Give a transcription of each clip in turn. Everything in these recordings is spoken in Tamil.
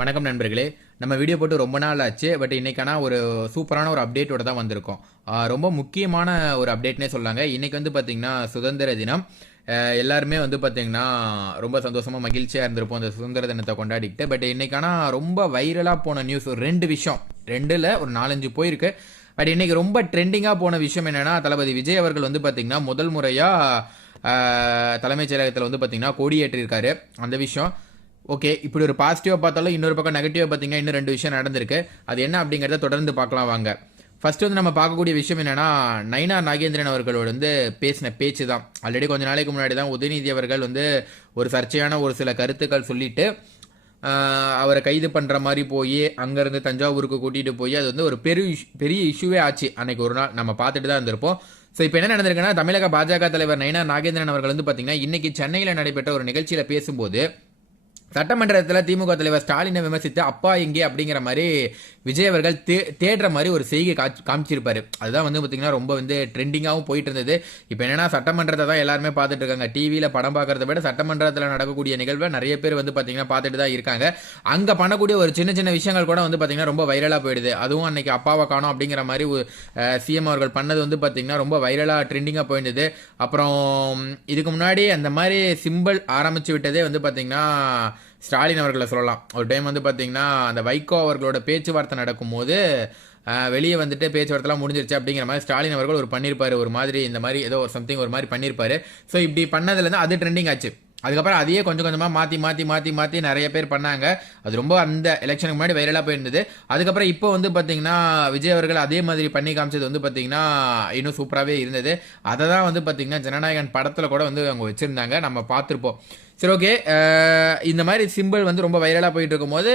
வணக்கம் நண்பர்களே. நம்ம வீடியோ போட்டு ரொம்ப நாள் ஆச்சு. பட் இன்னைக்கான ஒரு சூப்பரான ஒரு அப்டேட்டோட தான் வந்திருக்கோம். ரொம்ப முக்கியமான ஒரு அப்டேட்னே சொல்லாங்க. இன்னைக்கு வந்து பார்த்தீங்கன்னா சுதந்திர தினம். எல்லாருமே வந்து பார்த்தீங்கன்னா ரொம்ப சந்தோஷமா மகிழ்ச்சியா இருந்திருப்போம் அந்த சுதந்திர தினத்தை கொண்டாடிக்கிட்டு. பட் இன்னைக்கான ரொம்ப வைரலா போன நியூஸ் ஒரு 2 விஷயம். 2ல ஒரு 4, 5 போயிருக்கு. பட் இன்னைக்கு ரொம்ப ட்ரெண்டிங்கா போன விஷயம் என்னன்னா, தளபதி விஜய் அவர்கள் வந்து பார்த்தீங்கன்னா முதல் முறையா தலைமைச் செயலகத்தில் வந்து பார்த்தீங்கன்னா கொடியேற்றிருக்காரு. அந்த விஷயம். ஓகே. இப்படி ஒரு பாசிட்டிவா பார்த்தாலும் இன்னொரு பக்கம் நெகட்டிவா பார்த்தீங்கன்னா இன்னும் 2 விஷயம் நடந்திருக்கு. அது என்ன அப்படிங்கிறத தொடர்ந்து பார்க்கலாம் வாங்க. ஃபர்ஸ்ட் வந்து நம்ம பார்க்கக்கூடிய விஷயம் என்னன்னா, நயினா நாகேந்திரன் அவர்களோட வந்து பேசின பேச்சு தான். ஆல்ரெடி கொஞ்ச நாளைக்கு முன்னாடி தான் உதயநிதி அவர்கள் வந்து ஒரு சர்ச்சையான ஒரு சில கருத்துக்கள் சொல்லிட்டு அவரை கைது பண்ற மாதிரி போய் அங்கிருந்து தஞ்சாவூருக்கு கூட்டிட்டு போய் அது வந்து ஒரு பெரிய இஷ்யூவே ஆச்சு. அன்னைக்கு ஒரு நாள் நம்ம பார்த்துட்டு தான் இருந்திருப்போம். ஸோ இப்போ என்ன நடந்திருக்குன்னா, தமிழக பாஜக தலைவர் நயினா நாகேந்திரன் அவர்கள் வந்து பார்த்தீங்கன்னா இன்னைக்கு சென்னையில் நடைபெற்ற ஒரு நிகழ்ச்சியில் பேசும்போது சட்டமன்றத்தில் திமுக தலைவர் ஸ்டாலினை விமர்சித்து அப்பா எங்கே அப்படிங்கிற மாதிரி விஜய் அவர்கள் தேடுற மாதிரி ஒரு செய்கை காமிச்சிருப்பாரு. அதுதான் வந்து பார்த்தீங்கன்னா ரொம்ப வந்து ட்ரெண்டிங்காகவும் போயிட்டு இருந்தது. இப்போ என்னன்னா, சட்டமன்றத்தை தான் எல்லாருமே பார்த்துட்டு இருக்காங்க. டிவியில் படம் பார்க்கறத விட சட்டமன்றத்தில் நடக்கக்கூடிய நிகழ்வை நிறைய பேர் வந்து பார்த்தீங்கன்னா பார்த்துட்டு தான் இருக்காங்க. அங்கே பண்ணக்கூடிய ஒரு சின்ன சின்ன விஷயங்கள் கூட வந்து பார்த்தீங்கன்னா ரொம்ப வைரலாக போயிடுது. அதுவும் அன்னைக்கு அப்பாவை காணோம் அப்படிங்கிற மாதிரி சிஎம் அவர்கள் பண்ணது வந்து பார்த்தீங்கன்னா ரொம்ப வைரலாக ட்ரெண்டிங்காக போயிருந்தது. அப்புறம் இதுக்கு முன்னாடி அந்த மாதிரி சிம்பிள் ஆரம்பிச்சு விட்டதே வந்து பார்த்தீங்கன்னா ஸ்டாலின் அவர்களை சொல்லலாம். ஒரு டைம் வந்து பார்த்தீங்கன்னா அந்த வைகோ அவர்களோட பேச்சுவார்த்தை நடக்கும்போது வெளியே வந்துட்டு பேச்சுவார்த்தைலாம் முடிஞ்சிருச்சு அப்படிங்கிற மாதிரி ஸ்டாலின் அவர்கள் ஒரு பண்ணியிருப்பாரு. ஒரு மாதிரி இந்த மாதிரி ஏதோ ஒரு சம்திங் ஒரு மாதிரி பண்ணியிருப்பாரு. ஸோ இப்படி பண்ணதுலேருந்து அது ட்ரெண்டிங் ஆச்சு. அதுக்கப்புறம் அதையே கொஞ்சம் கொஞ்சமாக மாற்றி நிறைய பேர் பண்ணாங்க. அது ரொம்ப அந்த எலெக்ஷனுக்கு முன்னாடி வைரலாக போயிருந்தது. அதுக்கப்புறம் இப்போ வந்து பார்த்தீங்கன்னா விஜய் அவர்கள் அதே மாதிரி பண்ணி காமிச்சது வந்து பார்த்தீங்கன்னா இன்னும் சூப்பராகவே இருந்தது. அதை தான் வந்து பார்த்தீங்கன்னா ஜனநாயகன் படத்தில் கூட வந்து அவங்க வச்சுருந்தாங்க. நம்ம பார்த்துருப்போம். சரி, ஓகே. இந்த மாதிரி சிம்பிள் வந்து ரொம்ப வைரலாக போயிட்டு இருக்கும்போது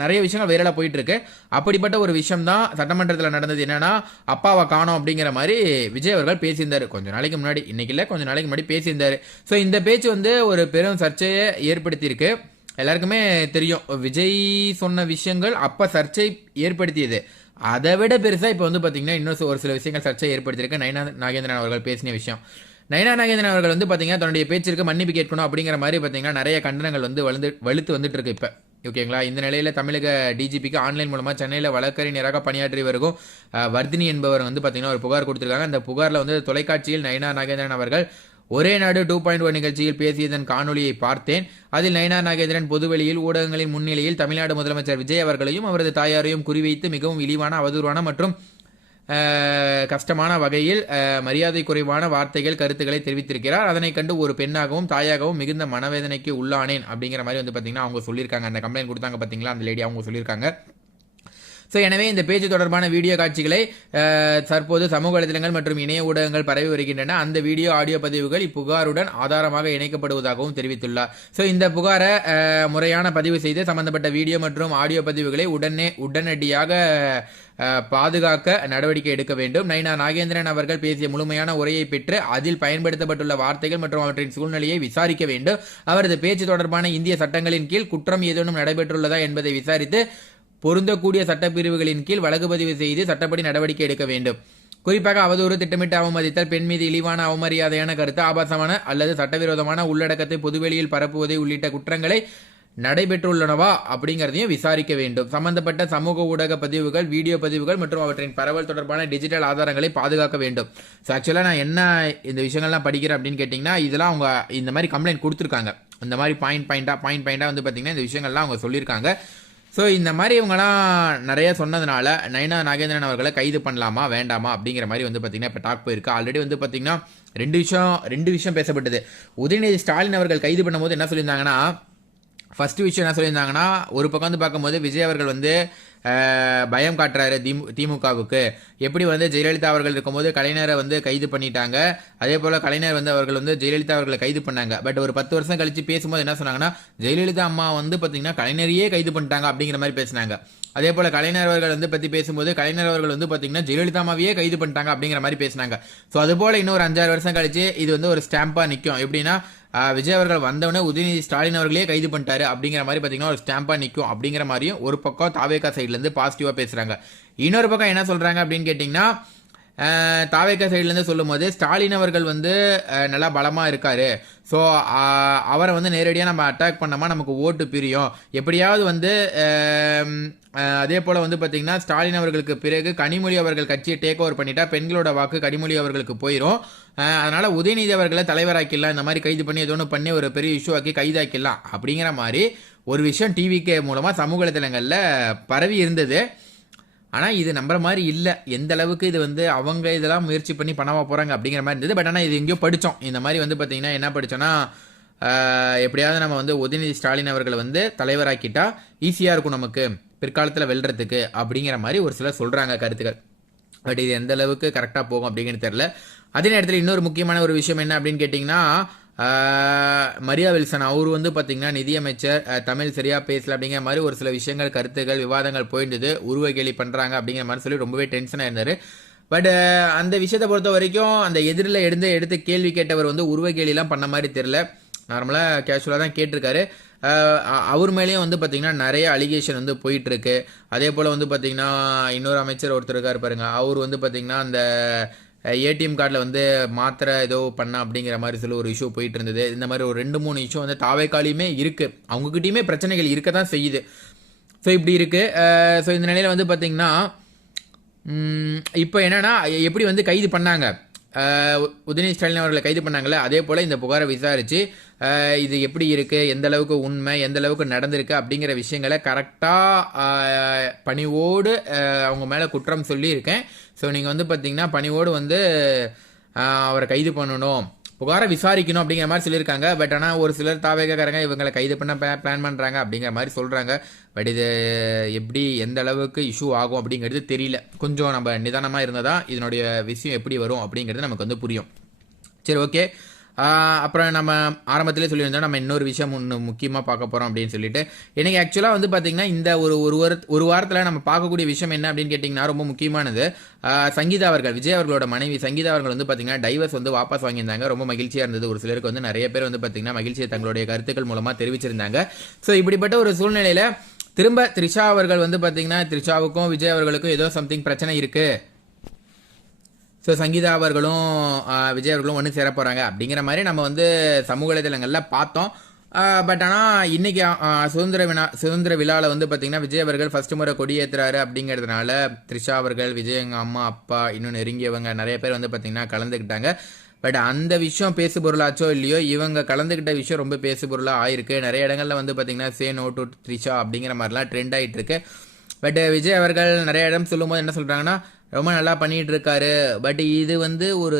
நிறைய விஷயங்கள் வைரலாக போயிட்டு இருக்கு. அப்படிப்பட்ட ஒரு விஷயம் தான் சட்டமன்றத்தில் நடந்தது. என்னன்னா, அப்பாவை காணோம் அப்படிங்கிற மாதிரி விஜய் அவர்கள் பேசியிருந்தாரு கொஞ்ச நாளைக்கு முன்னாடி. இன்னைக்கு இல்லை, கொஞ்ச நாளைக்கு முன்னாடி பேசியிருந்தாரு. ஸோ இந்த பேச்சு வந்து ஒரு பெரும் சர்ச்சையை ஏற்படுத்தியிருக்கு. எல்லாருக்குமே தெரியும், விஜய் சொன்ன விஷயங்கள் அப்ப சர்ச்சை ஏற்படுத்தியது. அதை விட பெருசா இப்போ வந்து பார்த்தீங்கன்னா இன்னும் ஒரு சில விஷயங்கள் சர்ச்சை ஏற்படுத்தியிருக்கு. நயினா நாகேந்திரன் அவர்கள் பேசின விஷயம். நயினா நாகேந்திரன் அவர்கள் வந்து பார்த்தீங்கன்னா தன்னுடைய பேச்சிற்கு மன்னிப்பு கேட்கணும் அப்படிங்கிற மாதிரி பார்த்தீங்கன்னா நிறைய கண்டனங்கள் வந்து வலுத்து வந்துட்டு இருக்கு இப்போ. ஓகேங்களா. இந்த நிலையில் தமிழக டிஜிபிக்கு ஆன்லைன் மூலமாக சென்னையில் வழக்கறிஞராக பணியாற்றி வருகும் வர்தினி என்பவர் வந்து பார்த்தீங்கன்னா ஒரு புகார் கொடுத்துருக்காங்க. அந்த புகாரில் வந்து தொலைக்காட்சியில் நயினா நாகேந்திரன் அவர்கள் ஒரே நாடு 2.0 நிகழ்ச்சியில் பேசியதன் காணொலியை பார்த்தேன். அதில் நயினா நாகேந்திரன் பொதுவெளியில் ஊடகங்களின் முன்னிலையில் தமிழ்நாடு முதலமைச்சர் விஜய் அவர்களையும் அவரது தாயாரையும் குறிவைத்து மிகவும் இழிவான, அவதூறான மற்றும் கஷ்டமான வகையில் மரியாதை குறைவான வார்த்தைகள், கருத்துக்களை தெரிவித்திருக்கிறார். அதனை கண்டு ஒரு பெண்ணாகவும் தாயாகவும் மிகுந்த மனவேதனைக்கு உள்ளானேன் அப்படிங்கிற மாதிரி வந்து பார்த்தீங்கன்னா அவங்க சொல்லியிருக்காங்க. அந்த கம்ப்ளைண்ட் கொடுத்தாங்க பார்த்தீங்களா, அந்த லேடி அவங்க சொல்லியிருக்காங்க. ஸோ எனவே இந்த பேச்சு தொடர்பான வீடியோ காட்சிகளை தற்போது சமூக வலைதளங்கள் மற்றும் இணைய ஊடகங்கள் பரவி வருகின்றன. அந்த வீடியோ, ஆடியோ பதிவுகள் இப்புகாருடன் ஆதாரமாக இணைக்கப்படுவதாகவும் தெரிவித்துள்ளார். ஸோ இந்த புகாரை முறையான பதிவு செய்து சம்பந்தப்பட்ட வீடியோ மற்றும் ஆடியோ பதிவுகளை உடனடியாக பாதுகாக்க நடவடிக்கை எடுக்க வேண்டும். நயினா நாகேந்திரன் அவர்கள் பேசிய முழுமையான உரையை பெற்று அதில் பயன்படுத்தப்பட்டுள்ள வார்த்தைகள் மற்றும் அவற்றின் சூழ்நிலையை விசாரிக்க வேண்டும். அவரது பேச்சு தொடர்பான இந்திய சட்டங்களின் கீழ் குற்றம் ஏதேனும் நடைபெற்றுள்ளதா என்பதை விசாரித்து பொருந்தக்கூடிய சட்டப்பிரிவுகளின் கீழ் வழக்கு பதிவு செய்து சட்டப்படி நடவடிக்கை எடுக்க வேண்டும். குறிப்பாக அவதூறு, திட்டமிட்டு அவமதித்தல், பெண் மீது இழிவான, அவமரியாதையான கருத்து, ஆபாசமான அல்லது சட்டவிரோதமான உள்ளடக்கத்தை பொதுவெளியில் பரப்புவதை உள்ளிட்ட குற்றங்களை நடைபெற்றுள்ளனவா அப்படிங்கிறதையும் விசாரிக்க வேண்டும். சம்பந்தப்பட்ட சமூக ஊடக பதிவுகள், வீடியோ பதிவுகள் மற்றும் அவற்றின் பரவல் தொடர்பான டிஜிட்டல் ஆதாரங்களை பாதுகாக்க வேண்டும். ஸோ ஆக்சுவலாக நான் என்ன இந்த விஷயங்கள்லாம் படிக்கிறேன் அப்படின்னு கேட்டிங்கன்னா, இதெல்லாம் அவங்க இந்த மாதிரி கம்ப்ளைண்ட் கொடுத்துருக்காங்க. இந்த மாதிரி பாயிண்டாக வந்து பார்த்தீங்கன்னா இந்த விஷயங்கள்லாம் அவங்க சொல்லியிருக்காங்க. ஸோ இந்த மாதிரி இவங்கெல்லாம் நிறைய சொன்னதுனால நயினா நாகேந்திரன் அவர்களை கைது பண்ணலாமா வேண்டாமா அப்படிங்கிற மாதிரி வந்து பார்த்தீங்கன்னா இப்போ டாக் போயிருக்கு. ஆல்ரெடி வந்து பார்த்தீங்கன்னா ரெண்டு விஷயம் பேசப்பட்டது. உதயநிதி ஸ்டாலின் அவர்கள் கைது பண்ணும்போது என்ன சொல்லியிருந்தாங்கன்னா, ஃபர்ஸ்ட் விஷயம் என்ன சொல்லியிருந்தாங்கன்னா, ஒரு பக்கம் வந்து பார்க்கும்போது விஜய் அவர்கள் வந்து பயம் காட்டுறாரு திமுகவுக்கு. எப்படி வந்து ஜெயலலிதா அவர்கள் இருக்கும்போது கலைஞரை வந்து கைது பண்ணிட்டாங்க, அதே போல் கலைஞர் வந்து அவர்கள் வந்து ஜெயலலிதா அவர்களை கைது பண்ணாங்க. பட் ஒரு 10 வருஷம் கழிச்சு பேசும்போது என்ன சொன்னாங்கன்னா, ஜெயலலிதா அம்மா வந்து பார்த்தீங்கன்னா கலைஞரையே கைது பண்ணிட்டாங்க அப்படிங்கிற மாதிரி பேசினாங்க. அதே போல் கலைஞர் அவர்கள் வந்து பற்றி பேசும்போது கலைஞர் அவர்கள் வந்து பார்த்தீங்கன்னா ஜெயலலிதா அம்மாவையே கைது பண்ணிட்டாங்க அப்படிங்கிற மாதிரி பேசினாங்க. ஸோ அது போல் இன்னொரு 5-6 வருஷம் கழிச்சு இது வந்து ஒரு ஸ்டாம்பாக நிற்கும். எப்படின்னா, விஜய் அவர்கள் வந்தவொடனே உதயநிதி ஸ்டாலின் அவர்களே கைது பண்ணிட்டாரு அப்படிங்கிற மாதிரி பார்த்தீங்கன்னா ஒரு ஸ்டாம்பா நிற்கும் அப்படிங்கிற மாதிரியும் ஒரு பக்கம் தாவேகா சைட்லேருந்து பாசிட்டிவாக பேசுகிறாங்க. இன்னொரு பக்கம் என்ன சொல்கிறாங்க அப்படின்னு கேட்டிங்கன்னா, தாவேக்கா சைட்லேருந்து சொல்லும் போது ஸ்டாலின் அவர்கள் வந்து நல்லா பலமாக இருக்காரு. ஸோ அவரை வந்து நேரடியாக நம்ம அட்டாக் பண்ணோமா நமக்கு ஓட்டு பிரியும். எப்படியாவது வந்து அதே போல் வந்து பார்த்திங்கன்னா ஸ்டாலின் அவர்களுக்கு பிறகு கனிமொழி அவர்கள் கட்சியை டேக் ஓவர் பண்ணிட்டா பெண்களோட வாக்கு கனிமொழி அவர்களுக்கு போயிடும். அதனால் உதயநிதி அவர்களை தலைவராக்கிடலாம், இந்த மாதிரி கைது பண்ணி ஏதோ ஒன்று பண்ணி ஒரு பெரிய இஷ்யூ ஆக்கி கைதாக்கிடலாம் அப்படிங்கிற மாதிரி ஒரு விஷயம் டிவிகே மூலமாக சமூக வலைதளங்களில் பரவி இருந்தது. ஆனால் இது நம்புற மாதிரி இல்லை. எந்த அளவுக்கு இது வந்து அவங்க இதெல்லாம் முயற்சி பண்ணி பண்ணாமல் போகிறாங்க அப்படிங்கிற மாதிரி இருந்தது. பட் ஆனால் இது எங்கேயோ படித்தோம். இந்த மாதிரி வந்து பார்த்திங்கன்னா என்ன படித்தோன்னா, எப்படியாவது நம்ம வந்து உதயநிதி ஸ்டாலின் அவர்களை வந்து தலைவராக்கிட்டா ஈஸியாக இருக்கும் நமக்கு பிற்காலத்தில் வெல்றதுக்கு அப்படிங்கிற மாதிரி ஒரு சிலர் சொல்கிறாங்க கருத்துக்கள். பட் இது எந்த அளவுக்கு கரெக்டாக போகும் அப்படிங்கிறது தெரில. அதே நேரத்தில் இன்னொரு முக்கியமான ஒரு விஷயம் என்ன அப்படின்னு கேட்டிங்கன்னா, மரியா வில்சன் அவர் வந்து பார்த்திங்கன்னா நிதியமைச்சர் தமிழ் சரியாக பேசல அப்படிங்கிற மாதிரி ஒரு சில விஷயங்கள் கருத்துகள் விவாதங்கள் போயிருந்தது. உருவ கேலி பண்ணுறாங்க அப்படிங்கிற மாதிரி சொல்லி ரொம்பவே டென்ஷனாக இருந்தார். பட் அந்த விஷயத்தை பொறுத்த வரைக்கும் அந்த எதிரில் எடுத்து கேள்வி கேட்டவர் வந்து உருவ கேலிலாம் பண்ண மாதிரி தெரில. நார்மலாக கேஷுவலாக தான் கேட்டிருக்காரு. அவர் மேலேயும் வந்து பார்த்திங்கன்னா நிறைய அலிகேஷன் வந்து போயிட்டுருக்கு. அதே போல் வந்து பார்த்திங்கன்னா இன்னொரு அமைச்சர் ஒருத்தர் இருக்கார் பாருங்க, அவர் வந்து பார்த்திங்கன்னா அந்த ஏடிஎம் கார்டில் வந்து மாத்திரை ஏதோ பண்ண அப்படிங்கிற மாதிரி சொல்லி ஒரு இஷ்யூ போயிட்டு இருந்தது. இந்த மாதிரி ஒரு 2-3 இஷ்யூ வந்து தாவேக்காலையுமே இருக்குது. அவங்ககிட்டயுமே பிரச்சனைகள் இருக்க தான் செய்யுது. ஸோ இப்படி இருக்குது. ஸோ இந்த நிலையில் வந்து பார்த்திங்கன்னா இப்போ என்னென்னா எப்படி வந்து கைது பண்ணாங்க, உதயநிதி ஸ்டாலின் அவர்களை கைது பண்ணாங்கல்ல, அதே போல் இந்த புகாரை விசாரித்து இது எப்படி இருக்குது, எந்த அளவுக்கு உண்மை, எந்த அளவுக்கு நடந்திருக்கு அப்படிங்கிற விஷயங்களை கரெக்டாக பணிவோடு அவங்க மேலே குற்றம் சொல்லியிருக்கேன். ஸோ நீங்கள் வந்து பார்த்தீங்கன்னா பணிவோடு வந்து அவரை கைது பண்ணணும், புகாரை விசாரிக்கணும் அப்படிங்கிற மாதிரி சொல்லியிருக்காங்க. பட் ஆனால் ஒரு சிலர் தாவேக்காரங்க இவங்களை கைது பண்ண பிளான் பண்ணுறாங்க அப்படிங்கிற மாதிரி சொல்கிறாங்க. பட் இது எப்படி எந்த அளவுக்கு இஷ்யூ ஆகும் அப்படிங்கிறது தெரியல. கொஞ்சம் நம்ம நிதானமாக இருந்தால் தான் இதனுடைய விஷயம் எப்படி வரும் அப்படிங்கிறது நமக்கு வந்து புரியும். சரி, ஓகே. அப்புறம் நம்ம ஆரம்பத்திலே சொல்லியிருந்தோம் நம்ம இன்னொரு விஷயம் ஒன்று முக்கியமாக பார்க்க போகிறோம் அப்படின்னு சொல்லிட்டு. எனக்கு ஆக்சுவலாக வந்து பார்த்திங்கன்னா இந்த ஒரு வாரத்தில் நம்ம பார்க்கக்கூடிய விஷயம் என்ன அப்படின்னு கேட்டிங்கன்னா ரொம்ப முக்கியமானது. சங்கீதா அவர்கள், விஜய் அவர்களோட மனைவி சங்கீதா அவர்கள் வந்து பார்த்திங்கன்னா டைவர்ஸ் வந்து வாபஸ் வாங்கியிருந்தாங்க. ரொம்ப மகிழ்ச்சியாக இருந்தது. ஒரு சிலருக்கு வந்து நிறைய பேர் வந்து பார்த்திங்கன்னா மகிழ்ச்சியை தங்களுடைய கருத்துக்கள் மூலமாக தெரிவிச்சிருந்தாங்க. ஸோ இப்படிப்பட்ட ஒரு சூழ்நிலையில் திரும்ப த்ரிஷா அவர்கள் வந்து பார்த்திங்கன்னா த்ரிஷாவுக்கும் விஜய் அவர்களுக்கும் ஏதோ சம்திங் பிரச்சனை இருக்குது, ஸோ சங்கீதா அவர்களும் விஜய் அவர்களும் ஒன்று சேர போகிறாங்க அப்படிங்கிற மாதிரி நம்ம வந்து சமூக வலைதளங்களில் பார்த்தோம். பட் ஆனால் இன்றைக்கி சுதந்திர விழாவில் வந்து பார்த்திங்கன்னா விஜய் அவர்கள் ஃபஸ்ட்டு முறை கொடியேற்றுறாரு அப்படிங்கிறதுனால த்ரிஷா அவர்கள், விஜய் எங்கள் அம்மா அப்பா இன்னும் நெருங்கியவங்க நிறைய பேர் வந்து பார்த்திங்கன்னா கலந்துக்கிட்டாங்க. பட் அந்த விஷயம் பேசு பொருளாச்சோ இல்லையோ, இவங்க கலந்துக்கிட்ட விஷயம் ரொம்ப பேசு பொருளாக ஆயிருக்கு. நிறைய இடங்களில் வந்து பார்த்திங்கன்னா சே நோ டு த்ரிஷா அப்படிங்கிற மாதிரிலாம் ட்ரெண்ட் ஆகிட்டு இருக்கு. பட் விஜய் அவர்கள் நிறைய இடம் சொல்லும்போது என்ன சொல்கிறாங்கன்னா, ரொம்ப நல்லா பண்ணிகிட்டு இருக்காரு, பட் இது வந்து ஒரு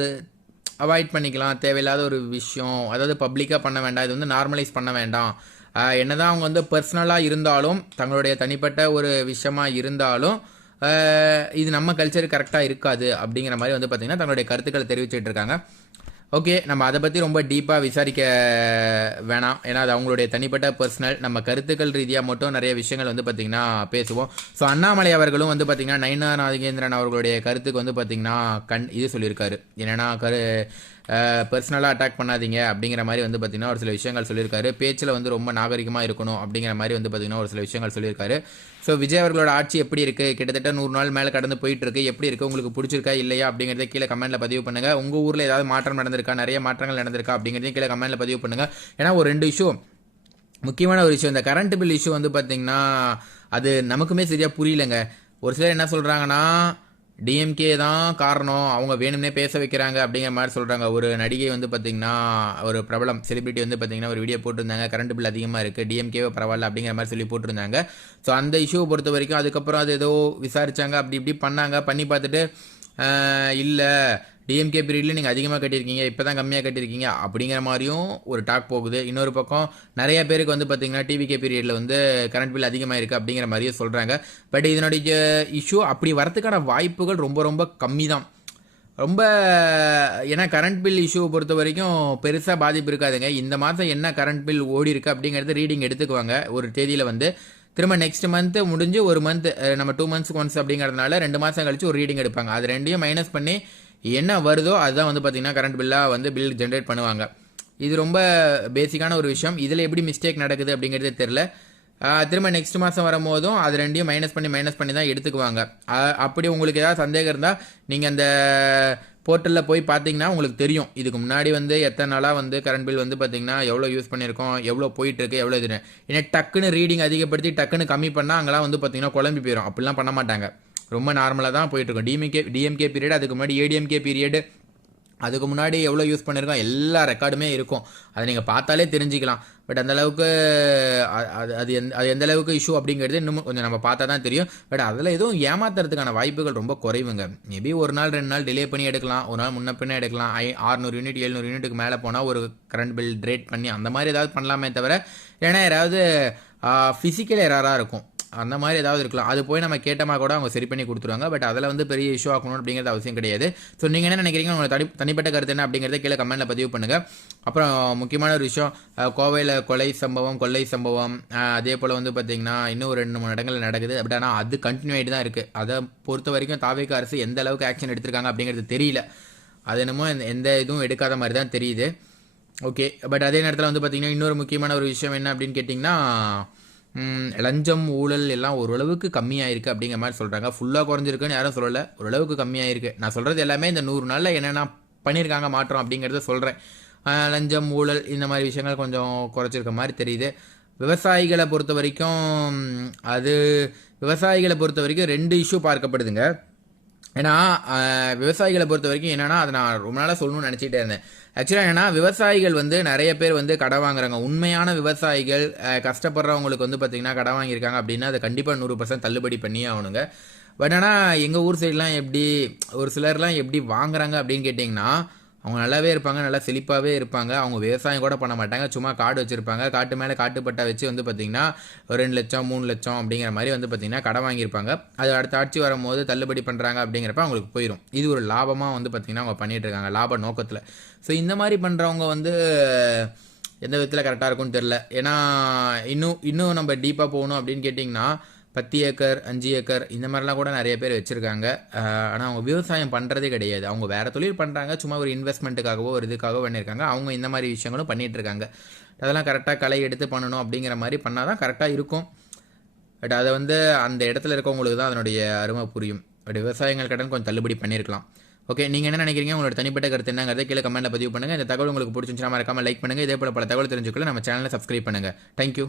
அவாய்ட் பண்ணிக்கலாம், தேவையில்லாத ஒரு விஷயம், அதாவது பப்ளிக்காக பண்ண வேண்டாம், இது வந்து நார்மலைஸ் பண்ண வேண்டாம். என்னதான் அவங்க வந்து பர்சனலாக இருந்தாலும் தங்களுடைய தனிப்பட்ட ஒரு விஷயமா இருந்தாலும் இது நம்ம கல்ச்சர் கரெக்டாக இருக்காது அப்படிங்கிற மாதிரி வந்து பார்த்திங்கன்னா தங்களுடைய கருத்துக்களை தெரிவிச்சுட்டு இருக்காங்க. ஓகே, நம்ம அதை பற்றி ரொம்ப டீப்பாக விசாரிக்க வேணாம். ஏன்னா அது அவங்களுடைய தனிப்பட்ட பர்சனல். நம்ம கருத்துக்கள் ரீதியாக மட்டும் நிறைய விஷயங்கள் வந்து பார்த்திங்கன்னா பேசுவோம். ஸோ அண்ணாமலை அவர்களும் வந்து பார்த்திங்கன்னா நயினா நாகேந்திரன் அவர்களுடைய கருத்துக்கு வந்து பார்த்திங்கன்னா இது சொல்லியிருக்காரு. என்னென்னா பர்சனலாக அட்டாக் பண்ணாதீங்க அப்படிங்கிற மாதிரி வந்து பார்த்திங்கன்னா ஒரு சில விஷயங்கள் சொல்லியிருக்காரு. பேச்சில் வந்து ரொம்ப நாகரிகமாக இருக்கணும் அப்படிங்கிற மாதிரி வந்து பார்த்திங்கன்னா ஒரு சில விஷயங்கள் சொல்லியிருக்காரு. ஸோ விஜய் அவர்களோட ஆட்சி எப்படி இருக்குது, கிட்டத்தட்ட 100 நாள் மேலே கடந்து போயிட்டுருக்கு, எப்படி இருக்குது, உங்களுக்கு பிடிச்சிருக்கா இல்லையா அப்படிங்கிறத கீழே கமெண்ட்டில் பதிவு பண்ணுங்கள். உங்கள் ஊரில் ஏதாவது மாற்றம் நடந்திருக்கா, நிறைய மாற்றங்கள் நடந்திருக்கா அப்படிங்கிறதையும் கீழே கமெண்ட்டில் பதிவு பண்ணுங்கள். ஏன்னா ஒரு 2 இஷ்யூ, முக்கியமான ஒரு இஷ்யூ, இந்த கரண்ட் பில் இஷ்யூ வந்து பார்த்திங்கன்னா அது நமக்குமே சரியாக புரியலைங்க. ஒரு சிலர் என்ன சொல்கிறாங்கன்னா டிஎம்கே தான் காரணம், அவங்க வேணும்னே பேச வைக்கிறாங்க அப்படிங்கிற மாதிரி சொல்கிறாங்க. ஒரு நடிகை வந்து பார்த்திங்கன்னா ஒரு பிரபலம் செலிபிரிட்டி வந்து பார்த்திங்கன்னா ஒரு வீடியோ போட்டிருந்தாங்க, கரண்ட் பில் அதிகமாக இருக்குது, டிஎம்கேவே பரவாயில்ல அப்படிங்கிற மாதிரி சொல்லி போட்டிருந்தாங்க. ஸோ அந்த இஷ்யூவை பொறுத்த வரைக்கும் அதுக்கப்புறம் அது ஏதோ விசாரித்தாங்க, அப்படி இப்படி பண்ணி பார்த்துட்டு இல்லை டிஎம்கே பீரியட்ல நீங்கள் அதிகமாக கட்டியிருக்கீங்க, இப்போ தான் கம்மியாக கட்டியிருக்கீங்க அப்படிங்கிற மாதிரியும் ஒரு டாக் போகுது. இன்னொரு பக்கம் நிறைய பேருக்கு வந்து பார்த்திங்கன்னா டிவிகே பீரியடில் வந்து கரண்ட் பில் அதிகமாக இருக்குது அப்படிங்கிற மாதிரியே சொல்கிறாங்க. பட் இதனுடைய இஷ்யூ அப்படி வரத்துக்கான வாய்ப்புகள் ரொம்ப ரொம்ப கம்மி தான். ரொம்ப ஏன்னா கரண்ட் பில் இஷ்யூவை பொறுத்த வரைக்கும் பெருசாக பாதிப்பு இருக்காதுங்க. இந்த மாதம் என்ன கரண்ட் பில் ஓடி இருக்குது அப்படிங்கிறது ரீடிங் எடுத்துக்குவாங்க ஒரு தேதியில் வந்து. திரும்ப நெக்ஸ்ட் மந்த்து முடிஞ்சு ஒரு மந்த் நம்ம 2 மந்த்ஸ்க்கு ஒன்ஸ் அப்படிங்கிறதுனால 2 மாதம் கழிச்சு ஒரு ரீடிங் எடுப்பாங்க. அது ரெண்டையும் மைனஸ் பண்ணி என்ன வருதோ அதுதான் வந்து பார்த்திங்கன்னா கரண்ட் பில்லாக வந்து பில் ஜென்ரேட் பண்ணுவாங்க. இது ரொம்ப பேசிக்கான ஒரு விஷயம். இதில் எப்படி மிஸ்டேக் நடக்குது அப்படிங்கிறதே தெரில. திரும்ப நெக்ஸ்ட் மாதம் வரும்போதும் அது ரெண்டையும் மைனஸ் பண்ணி தான் எடுத்துக்குவாங்க. அப்படி உங்களுக்கு ஏதாவது சந்தேகம் இருந்தால் நீங்கள் அந்த போர்ட்டலில் போய் பார்த்தீங்கன்னா உங்களுக்கு தெரியும். இதுக்கு முன்னாடி வந்து எத்தனை நாளாக வந்து கரண்ட் பில் வந்து பார்த்தீங்கன்னா எவ்வளோ யூஸ் பண்ணியிருக்கோம், எவ்வளோ போயிட்டுருக்கு, எவ்வளோ இது. ஏன்னா டக்குன்னு ரீடிங் அதிகப்படுத்தி டக்குன்னு கம்மி பண்ணால் அங்கெல்லாம் வந்து பார்த்தீங்கன்னா குழம்பி போயிடும். அப்படிலாம் பண்ண மாட்டாங்க. ரொம்ப நார்மலாக தான் போயிட்டுருக்கும். டிஎம்கே பீரியட், அதுக்கு முன்னாடி ஏடிஎம்கே பீரியடு, அதுக்கு முன்னாடி எவ்வளோ யூஸ் பண்ணியிருக்கோம் எல்லா ரெக்கார்டுமே இருக்கும். அதை நீங்கள் பார்த்தாலே தெரிஞ்சுக்கலாம். பட் அந்தளவுக்கு அது எந்த அளவுக்கு இஷ்யூ அப்படிங்கிறது இன்னும் கொஞ்சம் நம்ம பார்த்தா தான் தெரியும். பட் அதில் எதுவும் ஏமாத்துறதுக்கான வாய்ப்புகள் ரொம்ப குறைவுங்க. மேபி ஒரு நாள் 2 நாள் டிலே பண்ணி எடுக்கலாம், ஒரு நாள் முன்ன பின்ன எடுக்கலாம். 600 யூனிட் 700 யூனிட்டுக்கு மேலே போனால் ஒரு கரண்ட் பில் ரேட் பண்ணி அந்த மாதிரி ஏதாவது பண்ணலாமே தவிர, ஏன்னா யாராவது ஃபிசிக்கல் எரராக இருக்கும், அந்த மாதிரி ஏதாவது இருக்கலாம். அது போய் நம்ம கேட்டமா கூட அவங்க சரி பண்ணி கொடுத்துருவாங்க. பட் அதில் வந்து பெரிய இஷ்யூ ஆகணும் அப்படிங்கிறது அவசியம் கிடையாது. ஸோ நீங்கள் என்ன நினைக்கிறீங்க, உங்களோட தனிப்பட்ட கருத்து என்ன அப்படிங்கிறத கீழே கமெண்ட்டில் பதிவு பண்ணுங்கள். அப்புறம் முக்கியமான ஒரு விஷயம், கோவையில் கொள்ளை சம்பவம், அதே போல் வந்து பார்த்திங்கன்னா இன்னும் 2-3 இடங்கள் நடக்குது. பட் ஆனால் அது கண்டினியூ ஆகிட்டு தான் இருக்குது. அதை பொறுத்த வரைக்கும் தாவேக அரசு எந்த அளவுக்கு ஆக்ஷன் எடுத்திருக்காங்க அப்படிங்கிறது தெரியல. அது என்னமோ எந்த இதுவும் எடுக்காத மாதிரி தான் தெரியுது. ஓகே, பட் அதே நேரத்தில் வந்து பார்த்திங்கன்னா இன்னொரு முக்கியமான ஒரு விஷயம் என்ன அப்படின்னு கேட்டிங்கன்னா, லஞ்சம் ஊழல் எல்லாம் ஓரளவுக்கு கம்மியாயிருக்கு அப்படிங்கிற மாதிரி சொல்கிறாங்க. ஃபுல்லாக குறைஞ்சிருக்குன்னு யாரும் சொல்லலை, ஓரளவுக்கு கம்மியாயிருக்கு. நான் சொல்கிறது எல்லாமே இந்த 100 நாளில் என்னென்ன பண்ணியிருக்காங்க மாற்றம் அப்படிங்கிறத சொல்கிறேன். லஞ்சம் ஊழல் இந்த மாதிரி விஷயங்கள் கொஞ்சம் குறைச்சிருக்க மாதிரி தெரியுது. விவசாயிகளை பொறுத்த வரைக்கும் 2 இஷ்யூ பார்க்கப்படுதுங்க. ஏன்னா விவசாயிகளை பொறுத்த வரைக்கும் என்னென்னா, அதை நான் ரொம்ப நாளாக சொல்லணும்னு நினச்சிட்டே இருந்தேன். ஆக்சுவலாக என்னென்னா, விவசாயிகள் வந்து நிறைய பேர் வந்து கடை வாங்குறாங்க. உண்மையான விவசாயிகள் கஷ்டப்படுறவங்களுக்கு வந்து பார்த்திங்கன்னா கடை வாங்கியிருக்காங்க அப்படின்னா அதை கண்டிப்பாக 100% தள்ளுபடி பண்ணியே ஆகணுங்க. பட் ஆனால் எங்கள் ஊர் சைட்லாம் ஒரு சிலர்லாம் எப்படி வாங்குறாங்க அப்படின்னு கேட்டிங்கன்னா, அவங்க நல்லாவே இருப்பாங்க, நல்லா செழிப்பாகவே இருப்பாங்க. அவங்க விவசாயம் கூட பண்ண மாட்டாங்க, சும்மா காடு வச்சுருப்பாங்க. காட்டு மேலே காட்டுப்பட்டா வச்சு வந்து பார்த்திங்கன்னா 2 லட்சம் 3 லட்சம் அப்படிங்கிற மாதிரி வந்து பார்த்திங்கன்னா கடை வாங்கியிருப்பாங்க. அது அடுத்த ஆட்சி வரும்போது தள்ளுபடி பண்ணுறாங்க அப்படிங்கிறப்ப அவங்களுக்கு போயிடும். இது ஒரு லாபமாக வந்து பார்த்திங்கன்னா அவங்க பண்ணிகிட்டு இருக்காங்க, லாப நோக்கத்தில். ஸோ இந்த மாதிரி பண்ணுறவங்க வந்து எந்த விதத்தில் கரெக்டாக இருக்கும்னு தெரில. ஏன்னா இன்னும் நம்ம டீப்பாக போகணும் அப்படின்னு கேட்டிங்கன்னா, 10 ஏக்கர் 5 ஏக்கர் இந்த மாதிரிலாம் கூட நிறைய பேர் வச்சுருக்காங்க. ஆனால் அவங்க விவசாயம் பண்ணுறதே கிடையாது. அவங்க வேறு தொழில் பண்ணுறாங்க, சும்மா ஒரு இன்வெஸ்ட்மெண்ட்டுக்காகவோ ஒரு இதுக்காகவோ பண்ணியிருக்காங்க. அவங்க இந்த மாதிரி விஷயங்களும் பண்ணிகிட்ருக்காங்க. அதெல்லாம் கரெக்டாக களை எடுத்து பண்ணணும் அப்படிங்கிற மாதிரி பண்ணால் தான் கரெக்டாக இருக்கும். பட் அதை வந்து அந்த இடத்துல இருக்கவங்களுக்கு தான் அதனுடைய அருமை புரியும். பட் விவசாயங்கள் கடன் கொஞ்சம் தள்ளுபடி பண்ணியிருக்கலாம். ஓகே, நீங்கள் என்ன நினைக்கிறீங்க, உங்களோட தனிப்பட்ட கருத்து என்னங்கிறத கீழே கமெண்ட்டில் பதிவு பண்ணுங்கள். இந்த தகவல் உங்களுக்கு பிடிச்சிருந்துச்சுன்னா மறக்காமல் லைக் பண்ணுங்கள். இதே போல் பல தகவல் தெரிஞ்சுக்கொள்ள நம்ம சேனலை சப்ஸ்கிரைப் பண்ணுங்கள். தேங்க்யூ.